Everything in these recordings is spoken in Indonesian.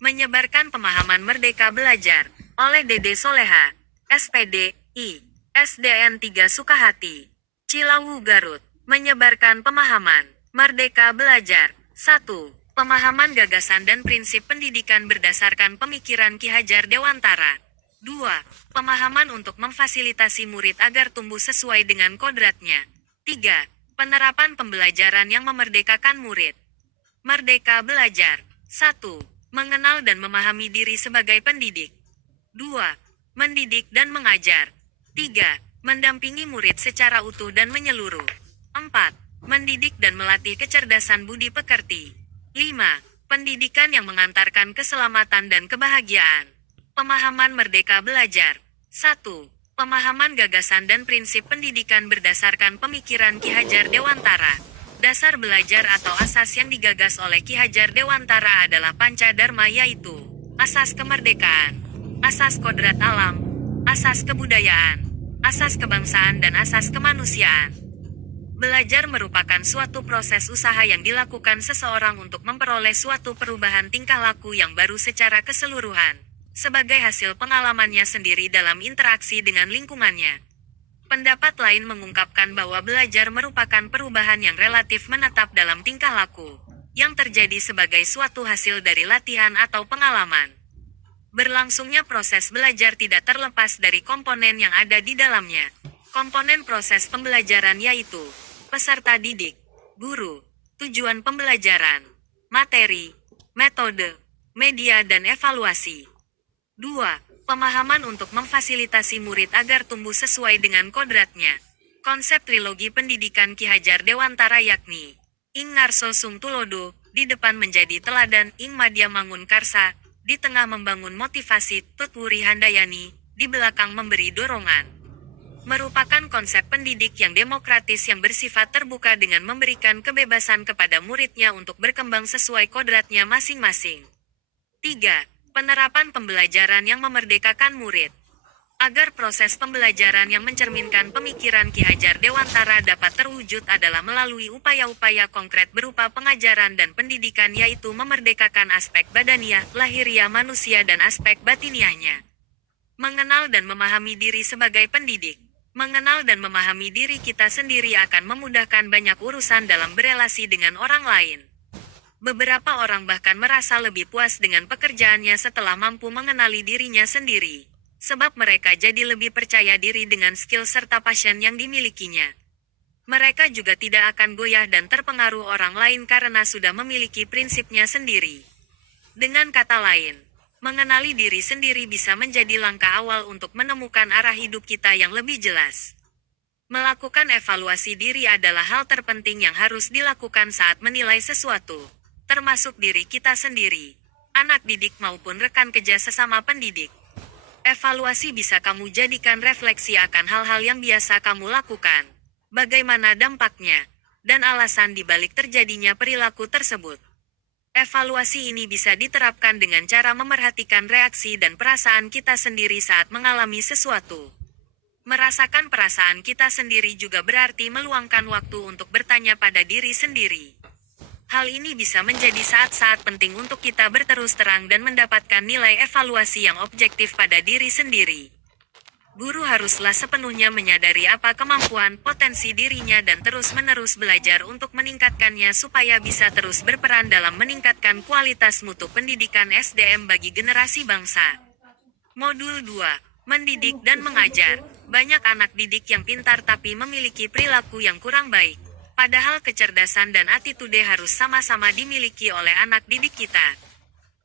Menyebarkan pemahaman Merdeka Belajar oleh Dede Soleha, SPD, I, SDN 3 Sukahati, Cilawu, Garut. Menyebarkan pemahaman Merdeka Belajar. 1. Pemahaman gagasan dan prinsip pendidikan berdasarkan pemikiran Ki Hajar Dewantara. 2. Pemahaman untuk memfasilitasi murid agar tumbuh sesuai dengan kodratnya. 3. Penerapan pembelajaran yang memerdekakan murid. Merdeka Belajar. 1. Mengenal dan memahami diri sebagai pendidik. 2. Mendidik dan mengajar. 3. Mendampingi murid secara utuh dan menyeluruh. 4. Mendidik dan melatih kecerdasan budi pekerti. 5. Pendidikan yang mengantarkan keselamatan dan kebahagiaan. Pemahaman Merdeka Belajar. 1. Pemahaman gagasan dan prinsip pendidikan berdasarkan pemikiran Ki Hajar Dewantara. Dasar belajar atau asas yang digagas oleh Ki Hajar Dewantara adalah Panca Dharma, yaitu asas kemerdekaan, asas kodrat alam, asas kebudayaan, asas kebangsaan dan asas kemanusiaan. Belajar merupakan suatu proses usaha yang dilakukan seseorang untuk memperoleh suatu perubahan tingkah laku yang baru secara keseluruhan, sebagai hasil pengalamannya sendiri dalam interaksi dengan lingkungannya. Pendapat lain mengungkapkan bahwa belajar merupakan perubahan yang relatif menetap dalam tingkah laku, yang terjadi sebagai suatu hasil dari latihan atau pengalaman. Berlangsungnya proses belajar tidak terlepas dari komponen yang ada di dalamnya. Komponen proses pembelajaran yaitu peserta didik, guru, tujuan pembelajaran, materi, metode, media dan evaluasi. 2. Pemahaman untuk memfasilitasi murid agar tumbuh sesuai dengan kodratnya. Konsep trilogi pendidikan Ki Hajar Dewantara yakni Ing Ngarso Sung Tulodo, di depan menjadi teladan, Ing Madya Mangun Karsa, di tengah membangun motivasi, Tutwuri Handayani, di belakang memberi dorongan. Merupakan konsep pendidik yang demokratis yang bersifat terbuka dengan memberikan kebebasan kepada muridnya untuk berkembang sesuai kodratnya masing-masing. 3. Penerapan pembelajaran yang memerdekakan murid. Agar proses pembelajaran yang mencerminkan pemikiran Ki Hajar Dewantara dapat terwujud adalah melalui upaya-upaya konkret berupa pengajaran dan pendidikan, yaitu memerdekakan aspek badaniah, lahiriah manusia dan aspek batiniahnya. Mengenal dan memahami diri sebagai pendidik. Mengenal dan memahami diri kita sendiri akan memudahkan banyak urusan dalam berelasi dengan orang lain. Beberapa orang bahkan merasa lebih puas dengan pekerjaannya setelah mampu mengenali dirinya sendiri, sebab mereka jadi lebih percaya diri dengan skill serta passion yang dimilikinya. Mereka juga tidak akan goyah dan terpengaruh orang lain karena sudah memiliki prinsipnya sendiri. Dengan kata lain, mengenali diri sendiri bisa menjadi langkah awal untuk menemukan arah hidup kita yang lebih jelas. Melakukan evaluasi diri adalah hal terpenting yang harus dilakukan saat menilai sesuatu, termasuk diri kita sendiri, anak didik maupun rekan kerja sesama pendidik. Evaluasi bisa kamu jadikan refleksi akan hal-hal yang biasa kamu lakukan, bagaimana dampaknya, dan alasan dibalik terjadinya perilaku tersebut. Evaluasi ini bisa diterapkan dengan cara memerhatikan reaksi dan perasaan kita sendiri saat mengalami sesuatu. Merasakan perasaan kita sendiri juga berarti meluangkan waktu untuk bertanya pada diri sendiri. Hal ini bisa menjadi saat-saat penting untuk kita berterus terang dan mendapatkan nilai evaluasi yang objektif pada diri sendiri. Guru haruslah sepenuhnya menyadari apa kemampuan, potensi dirinya dan terus-menerus belajar untuk meningkatkannya supaya bisa terus berperan dalam meningkatkan kualitas mutu pendidikan SDM bagi generasi bangsa. Modul 2. Mendidik dan mengajar. Banyak anak didik yang pintar tapi memiliki perilaku yang kurang baik. Padahal kecerdasan dan attitude harus sama-sama dimiliki oleh anak didik kita.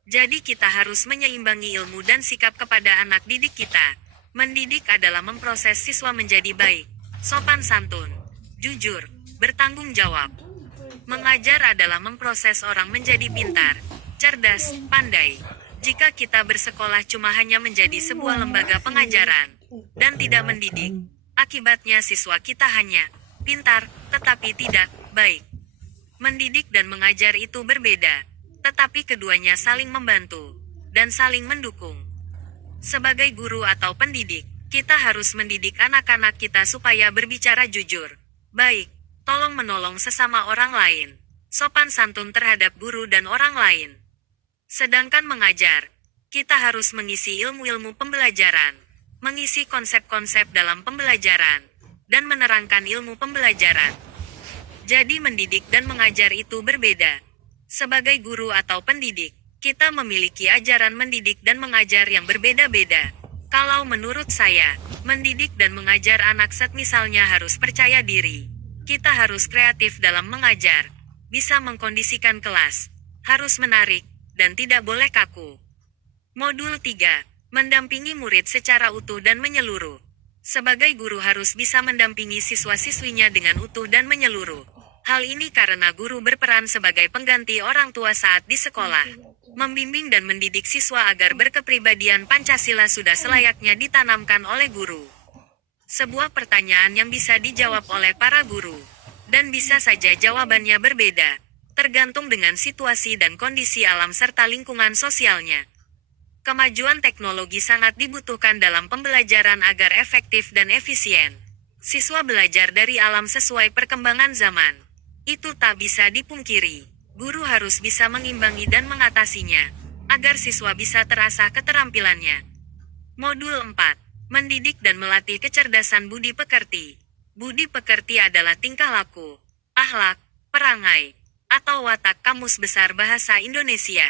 Jadi kita harus menyeimbangi ilmu dan sikap kepada anak didik kita. Mendidik adalah memproses siswa menjadi baik, sopan santun, jujur, bertanggung jawab. Mengajar adalah memproses orang menjadi pintar, cerdas, pandai. Jika kita bersekolah cuma hanya menjadi sebuah lembaga pengajaran, dan tidak mendidik, akibatnya siswa kita hanya pintar, tetapi tidak baik. Mendidik dan mengajar itu berbeda, tetapi keduanya saling membantu dan saling mendukung. Sebagai guru atau pendidik, kita harus mendidik anak-anak kita supaya berbicara jujur, baik, tolong-menolong sesama orang lain, sopan santun terhadap guru dan orang lain. Sedangkan mengajar, kita harus mengisi ilmu-ilmu pembelajaran, mengisi konsep-konsep dalam pembelajaran, dan menerangkan ilmu pembelajaran. Jadi mendidik dan mengajar itu berbeda. Sebagai guru atau pendidik, kita memiliki ajaran mendidik dan mengajar yang berbeda-beda. Kalau menurut saya, mendidik dan mengajar anak misalnya harus percaya diri. Kita harus kreatif dalam mengajar, bisa mengkondisikan kelas, harus menarik, dan tidak boleh kaku. Modul 3. Mendampingi murid secara utuh dan menyeluruh. Sebagai guru harus bisa mendampingi siswa-siswinya dengan utuh dan menyeluruh. Hal ini karena guru berperan sebagai pengganti orang tua saat di sekolah. Membimbing dan mendidik siswa agar berkepribadian Pancasila sudah selayaknya ditanamkan oleh guru. Sebuah pertanyaan yang bisa dijawab oleh para guru. Dan bisa saja jawabannya berbeda, tergantung dengan situasi dan kondisi alam serta lingkungan sosialnya. Kemajuan teknologi sangat dibutuhkan dalam pembelajaran agar efektif dan efisien. Siswa belajar dari alam sesuai perkembangan zaman. Itu tak bisa dipungkiri. Guru harus bisa mengimbangi dan mengatasinya, agar siswa bisa terasah keterampilannya. Modul 4. Mendidik dan melatih kecerdasan budi pekerti. Budi pekerti adalah tingkah laku, akhlak, perangai, atau watak Kamus Besar Bahasa Indonesia.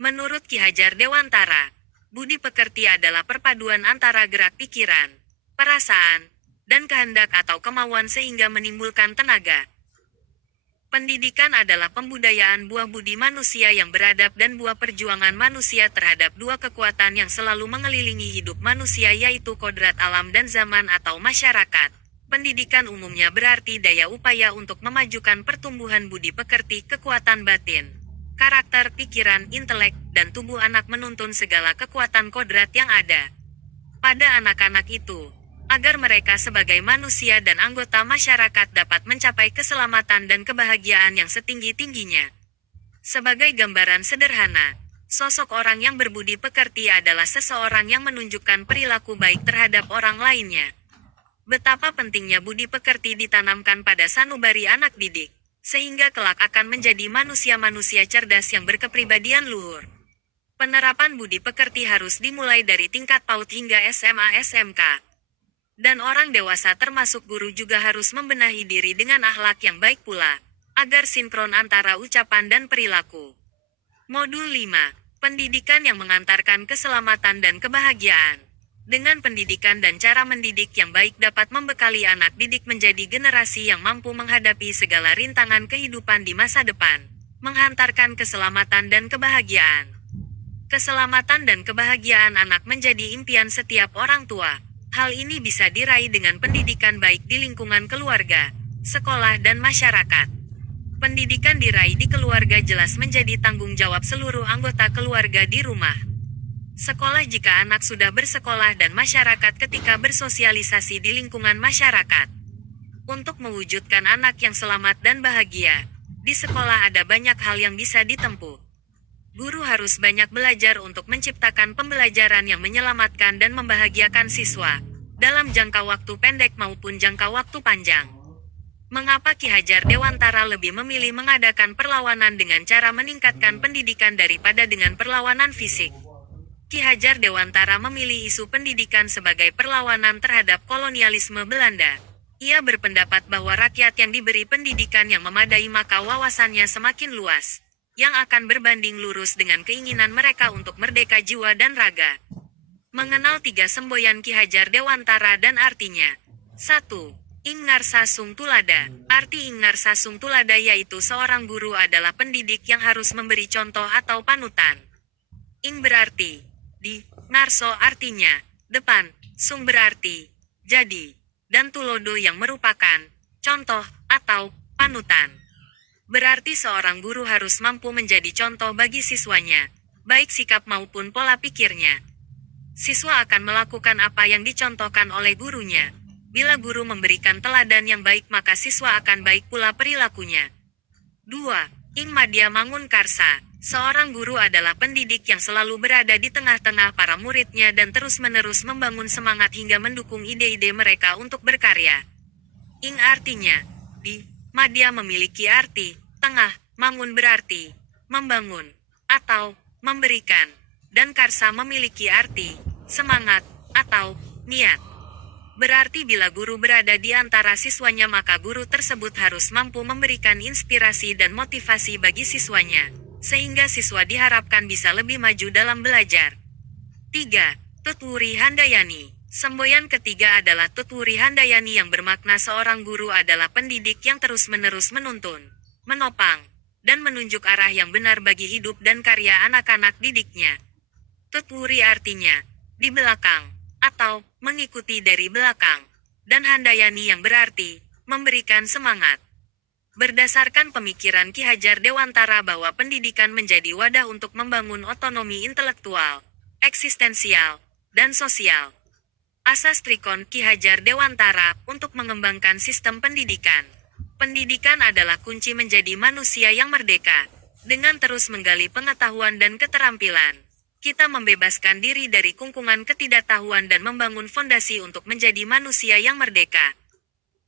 Menurut Ki Hajar Dewantara, budi pekerti adalah perpaduan antara gerak pikiran, perasaan, dan kehendak atau kemauan sehingga menimbulkan tenaga. Pendidikan adalah pembudayaan buah budi manusia yang beradab dan buah perjuangan manusia terhadap dua kekuatan yang selalu mengelilingi hidup manusia yaitu kodrat alam dan zaman atau masyarakat. Pendidikan umumnya berarti daya upaya untuk memajukan pertumbuhan budi pekerti, kekuatan batin, karakter, pikiran, intelek, dan tubuh anak menuntun segala kekuatan kodrat yang ada pada anak-anak itu, agar mereka sebagai manusia dan anggota masyarakat dapat mencapai keselamatan dan kebahagiaan yang setinggi-tingginya. Sebagai gambaran sederhana, sosok orang yang berbudi pekerti adalah seseorang yang menunjukkan perilaku baik terhadap orang lainnya. Betapa pentingnya budi pekerti ditanamkan pada sanubari anak didik, sehingga kelak akan menjadi manusia-manusia cerdas yang berkepribadian luhur. Penerapan budi pekerti harus dimulai dari tingkat PAUD hingga SMA SMK. Dan orang dewasa termasuk guru juga harus membenahi diri dengan akhlak yang baik pula, agar sinkron antara ucapan dan perilaku. Modul 5. Pendidikan yang mengantarkan keselamatan dan kebahagiaan. Dengan pendidikan dan cara mendidik yang baik dapat membekali anak didik menjadi generasi yang mampu menghadapi segala rintangan kehidupan di masa depan, menghantarkan keselamatan dan kebahagiaan. Keselamatan dan kebahagiaan anak menjadi impian setiap orang tua. Hal ini bisa diraih dengan pendidikan baik di lingkungan keluarga, sekolah, dan masyarakat. Pendidikan diraih di keluarga jelas menjadi tanggung jawab seluruh anggota keluarga di rumah. Sekolah jika anak sudah bersekolah dan masyarakat ketika bersosialisasi di lingkungan masyarakat. Untuk mewujudkan anak yang selamat dan bahagia, di sekolah ada banyak hal yang bisa ditempuh. Guru harus banyak belajar untuk menciptakan pembelajaran yang menyelamatkan dan membahagiakan siswa, dalam jangka waktu pendek maupun jangka waktu panjang. Mengapa Ki Hajar Dewantara lebih memilih mengadakan perlawanan dengan cara meningkatkan pendidikan daripada dengan perlawanan fisik? Ki Hajar Dewantara memilih isu pendidikan sebagai perlawanan terhadap kolonialisme Belanda. Ia berpendapat bahwa rakyat yang diberi pendidikan yang memadai maka wawasannya semakin luas, yang akan berbanding lurus dengan keinginan mereka untuk merdeka jiwa dan raga. Mengenal tiga semboyan Ki Hajar Dewantara dan artinya. 1. Ingnar Sasung Tulada. Arti Ingnar Sasung Tulada yaitu seorang guru adalah pendidik yang harus memberi contoh atau panutan. Ing berarti di, Narso artinya depan, Sung berarti jadi, dan Tulodo yang merupakan contoh atau panutan. Berarti seorang guru harus mampu menjadi contoh bagi siswanya, baik sikap maupun pola pikirnya. Siswa akan melakukan apa yang dicontohkan oleh gurunya. Bila guru memberikan teladan yang baik maka siswa akan baik pula perilakunya. 2. Ing Madya Mangun Karsa. Seorang guru adalah pendidik yang selalu berada di tengah-tengah para muridnya dan terus-menerus membangun semangat hingga mendukung ide-ide mereka untuk berkarya. Ing artinya, di, Madya memiliki arti, tengah, mangun berarti, membangun, atau, memberikan, dan karsa memiliki arti, semangat, atau niat. Berarti bila guru berada di antara siswanya maka guru tersebut harus mampu memberikan inspirasi dan motivasi bagi siswanya, sehingga siswa diharapkan bisa lebih maju dalam belajar. 3. Tutwuri Handayani. Semboyan ketiga adalah Tutwuri Handayani yang bermakna seorang guru adalah pendidik yang terus-menerus menuntun, menopang, dan menunjuk arah yang benar bagi hidup dan karya anak-anak didiknya. Tutwuri artinya, di belakang, atau mengikuti dari belakang, dan Handayani yang berarti memberikan semangat. Berdasarkan pemikiran Ki Hajar Dewantara bahwa pendidikan menjadi wadah untuk membangun otonomi intelektual, eksistensial, dan sosial. Asas Trikon Ki Hajar Dewantara untuk mengembangkan sistem pendidikan. Pendidikan adalah kunci menjadi manusia yang merdeka. Dengan terus menggali pengetahuan dan keterampilan, kita membebaskan diri dari kungkungan ketidaktahuan dan membangun fondasi untuk menjadi manusia yang merdeka.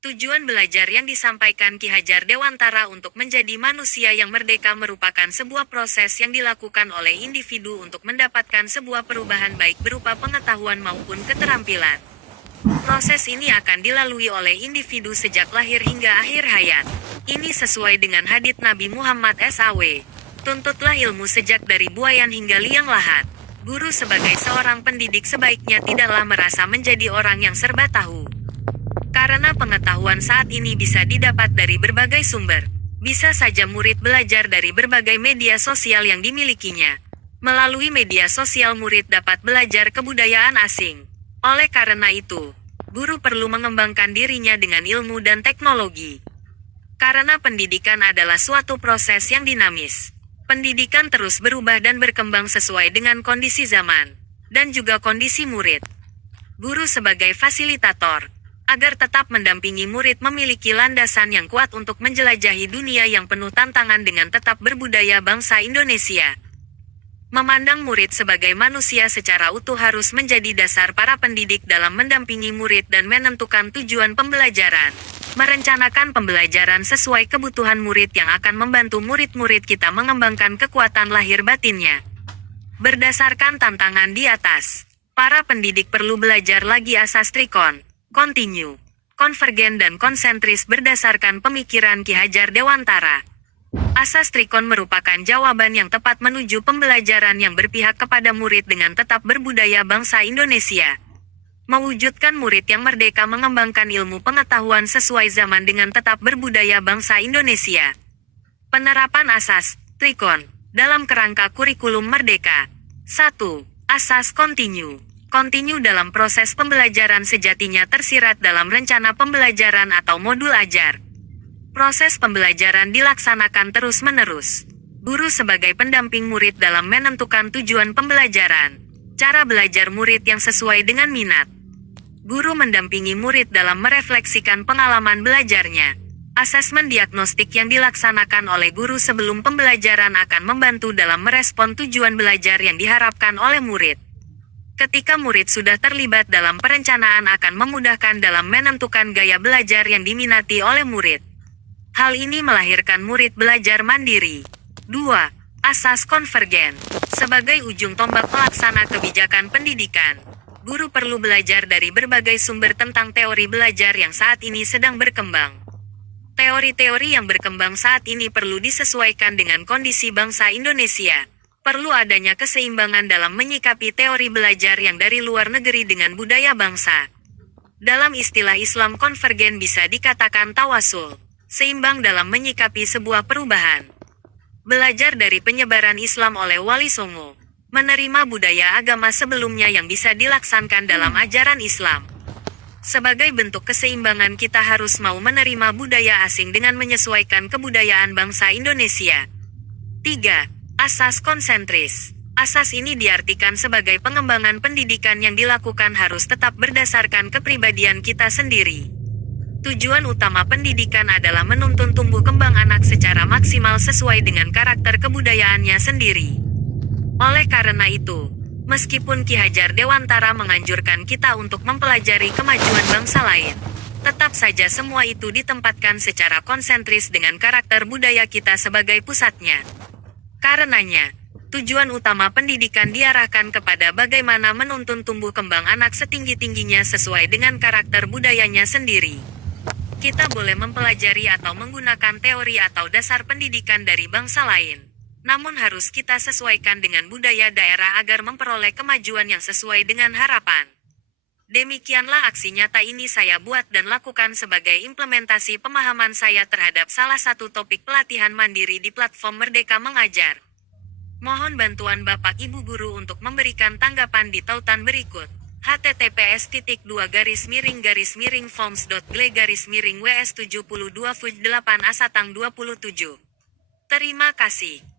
Tujuan belajar yang disampaikan Ki Hajar Dewantara untuk menjadi manusia yang merdeka merupakan sebuah proses yang dilakukan oleh individu untuk mendapatkan sebuah perubahan baik berupa pengetahuan maupun keterampilan. Proses ini akan dilalui oleh individu sejak lahir hingga akhir hayat. Ini sesuai dengan hadits Nabi Muhammad SAW. Tuntutlah ilmu sejak dari buayan hingga liang lahat. Guru sebagai seorang pendidik sebaiknya tidaklah merasa menjadi orang yang serba tahu. Karena pengetahuan saat ini bisa didapat dari berbagai sumber. Bisa saja murid belajar dari berbagai media sosial yang dimilikinya. Melalui media sosial murid dapat belajar kebudayaan asing. Oleh karena itu, guru perlu mengembangkan dirinya dengan ilmu dan teknologi. Karena pendidikan adalah suatu proses yang dinamis. Pendidikan terus berubah dan berkembang sesuai dengan kondisi zaman, dan juga kondisi murid. Guru sebagai fasilitator, agar tetap mendampingi murid memiliki landasan yang kuat untuk menjelajahi dunia yang penuh tantangan dengan tetap berbudaya bangsa Indonesia. Memandang murid sebagai manusia secara utuh harus menjadi dasar para pendidik dalam mendampingi murid dan menentukan tujuan pembelajaran. Merencanakan pembelajaran sesuai kebutuhan murid yang akan membantu murid-murid kita mengembangkan kekuatan lahir batinnya. Berdasarkan tantangan di atas, para pendidik perlu belajar lagi asas Trikon, kontinu, konvergen dan konsentris berdasarkan pemikiran Ki Hajar Dewantara. Asas Trikon merupakan jawaban yang tepat menuju pembelajaran yang berpihak kepada murid dengan tetap berbudaya bangsa Indonesia. Mewujudkan murid yang merdeka mengembangkan ilmu pengetahuan sesuai zaman dengan tetap berbudaya bangsa Indonesia. Penerapan asas Trikon dalam kerangka kurikulum merdeka. 1. Asas kontinu. Kontinu dalam proses pembelajaran sejatinya tersirat dalam rencana pembelajaran atau modul ajar. Proses pembelajaran dilaksanakan terus-menerus. Guru sebagai pendamping murid dalam menentukan tujuan pembelajaran. Cara belajar murid yang sesuai dengan minat. Guru mendampingi murid dalam merefleksikan pengalaman belajarnya. Asesmen diagnostik yang dilaksanakan oleh guru sebelum pembelajaran akan membantu dalam merespon tujuan belajar yang diharapkan oleh murid. Ketika murid sudah terlibat dalam perencanaan akan memudahkan dalam menentukan gaya belajar yang diminati oleh murid. Hal ini melahirkan murid belajar mandiri. 2. Asas konvergen. Sebagai ujung tombak pelaksana kebijakan pendidikan, guru perlu belajar dari berbagai sumber tentang teori belajar yang saat ini sedang berkembang. Teori-teori yang berkembang saat ini perlu disesuaikan dengan kondisi bangsa Indonesia. Perlu adanya keseimbangan dalam menyikapi teori belajar yang dari luar negeri dengan budaya bangsa. Dalam istilah Islam konvergen bisa dikatakan tawasul, seimbang dalam menyikapi sebuah perubahan. Belajar dari penyebaran Islam oleh Wali Songo, menerima budaya agama sebelumnya yang bisa dilaksanakan dalam ajaran Islam. Sebagai bentuk keseimbangan kita harus mau menerima budaya asing dengan menyesuaikan kebudayaan bangsa Indonesia. 3. Asas konsentris. Asas ini diartikan sebagai pengembangan pendidikan yang dilakukan harus tetap berdasarkan kepribadian kita sendiri. Tujuan utama pendidikan adalah menuntun tumbuh kembang anak secara maksimal sesuai dengan karakter kebudayaannya sendiri. Oleh karena itu, meskipun Ki Hajar Dewantara menganjurkan kita untuk mempelajari kemajuan bangsa lain, tetap saja semua itu ditempatkan secara konsentris dengan karakter budaya kita sebagai pusatnya. Karenanya, Tujuan utama pendidikan diarahkan kepada bagaimana menuntun tumbuh kembang anak setinggi-tingginya sesuai dengan karakter budayanya sendiri. Kita boleh mempelajari atau menggunakan teori atau dasar pendidikan dari bangsa lain. Namun harus kita sesuaikan dengan budaya daerah agar memperoleh kemajuan yang sesuai dengan harapan. Demikianlah aksi nyata ini saya buat dan lakukan sebagai implementasi pemahaman saya terhadap salah satu topik pelatihan mandiri di platform Merdeka Mengajar. Mohon bantuan Bapak Ibu Guru untuk memberikan tanggapan di tautan berikut. https://forms.gle-forms.ws72 Fuj 8 Asatang 27. Terima kasih.